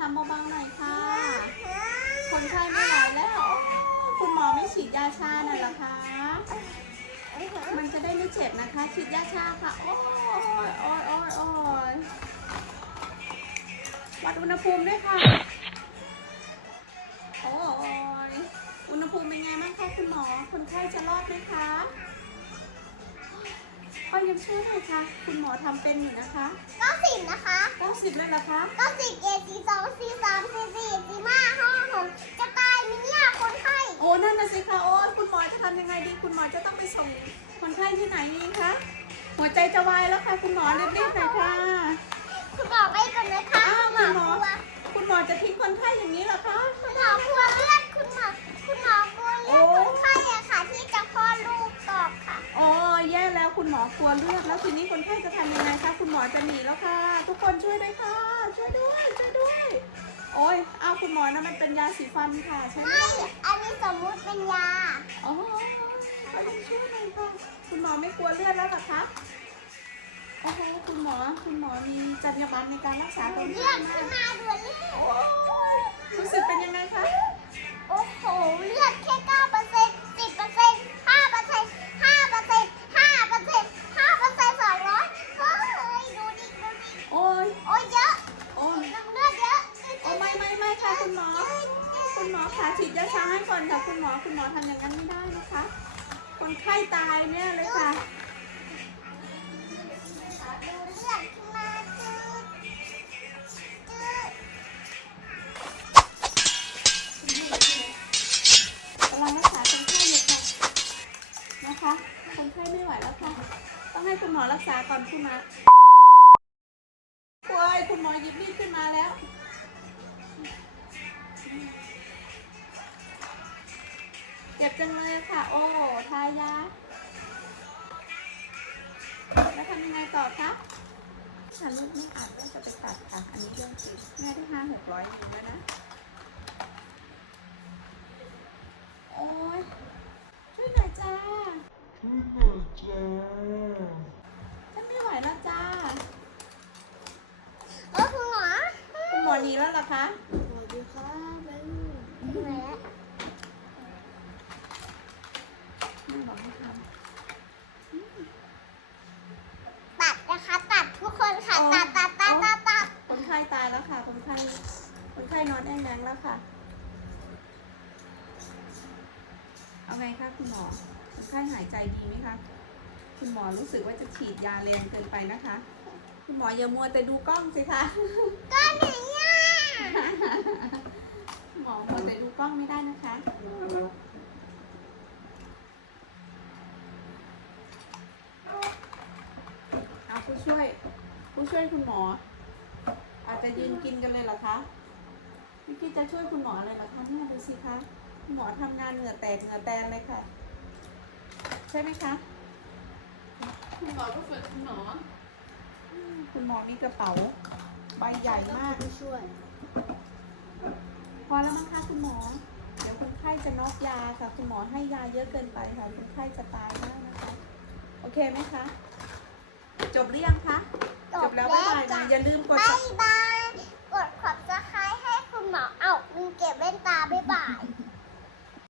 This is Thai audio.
ทำเบาๆหน่อยค่ะ คนไข้ไม่ไหวแล้ว คุณหมอไม่ฉีดยาชาหน่อยหรอคะ มันจะได้ไม่เจ็บนะคะ ฉีดยาชาค่ะ โอ้ยโอ้ยโอ้ยโอ้ยวัดอุณหภูมิด้วยค่ะ โอ้ยอุณหภูมิเป็นไงบ้างคะคุณหมอ คนไข้จะรอดไหมคะ ก็ยังช่วยหน่อยค่ะคุณหมอทำเป็นอยู่นะคะ ก็สิบนะคะ90เลยเหรอคะ ก็สิบเอ็ดสี่สองสี่สามสี่สี่สี่ห้าห้าหกจะตายไหมเนี่ยคนไข้โอ้นั่นน่ะสิคะโอ้คุณหมอจะทำยังไงดี คุณหมอจะต้องไปส่งคนไข้ที่ไหนดีคะ หัวใจจะวายแล้วค่ะ คุณหมอรีบๆหน่อยค่ะ คุณหมอไปก่อนนะคะอ้าวคุณหมอคุณหมอกลัวคุณหมอจะทิ้งคนไข้อย่างนี้เหรอคะ คุณหมอ ลัวเลือดแล้วทีนี้คนไข้จะทำยังไงคะคุณหมอจะหนีแล้วค่ะ ทุกคนช่วยด้วยค่ะ ช่วยด้วยช่วยด้วย โอ้ยอ้าวคุณหมอนะมันเป็นยาสีฟันค่ะใช่ไหมไม่อันนี้สมมุติเป็นยาอ๋อก็ต้องช่วยหน่อยค่ะคุณหมอไม่กลัวเลือดแล้วเหรอคะโอ้โหคุณหมอคุณหมอมีจรรยาบรรณในการรักษาคนเลืไข้อดมาขึ้นกมาด่วนเลยโอ้ ค่ะคุณหมอ คุณหมอขาฉีดยาชาให้ก่อนค่ะคุณหมอคุณหมอทำอย่างนั้นไม่ได้นะคะ คนไข้ตายเนี่ยเลยค่ะกำลังรักษาคนไข้อยู่ค่ะนะคะคนไข้ไม่ไหวแล้วค่ะ ต้องให้คุณหมอรักษาก่อนคุณหมอโอ้ยคุณหมอหยิบมีดขึ้นมาแล้ว จ็บจังเลยค่ะ โอ้ทายาแล้วทำยังไงต่อคะฉันลูกไม่อ่านว่าจะไปตัดค่ะ อันนี้เรื่องจริงแม่ได้ห้าหกร้อยเองแล้วนะ โอ้ยช่วยหน่อยจ้าฉันไม่ไหวแล้วจ้าเออคุณหมอคุณหมอหนีแล้วเหรอคะสวัสดีครับเหนื่อยแล้ว ไม่บอกให้ทตัดนะคะตัดทุกคนค่ะอ๋อตัดตัดตัดตัดตัดำคนไข้ตายแล้วค่ะ คนไข้ คนไข้นอนแอ่งแมงแล้วค่ะ เอาไงคะคุณหมอ คนไข้หายใจดีไหมคะ คุณหมอรู้สึกว่าจะฉีดยาแรงเกินไปนะคะ คุณหมออย่ามัวแต่ดูกล้องสิคะ ก็ไหนอะหมอมัวแต่ดูกล้องไม่ได้นะคะ เอาผู้ช่วย ผู้ช่วยคุณหมอ อาจจะยืนกินกันเลยเหรอคะไม่คิดจะช่วยคุณหมอเลยเหรอคะเนี่ยดูสิคะคุณหมอทำงานเหงื่อแตกเหงื่อแตนเลยค่ะ ใช่ไหมคะ คุณหมอก็ฝึกคุณหมอคุณหมอมีกระเป๋า ใบใหญ่มากช่วย พอแล้วมั้งคะคุณหมอ เดี๋ยวคนไข้จะน็อกยาค่ะ คุณหมอให้ยาเยอะเกินไปค่ะคนไข้จะตายได้นะคะ โอเคไหมคะ จบหรือยังคะ จบแล้วบ๊ายบายจ้ะนะอย่าลืมกดบายบายกดขอบสไครต์ให้คุณหมอ เอ้ามีเก็บเว้นตาบ๊ายบาย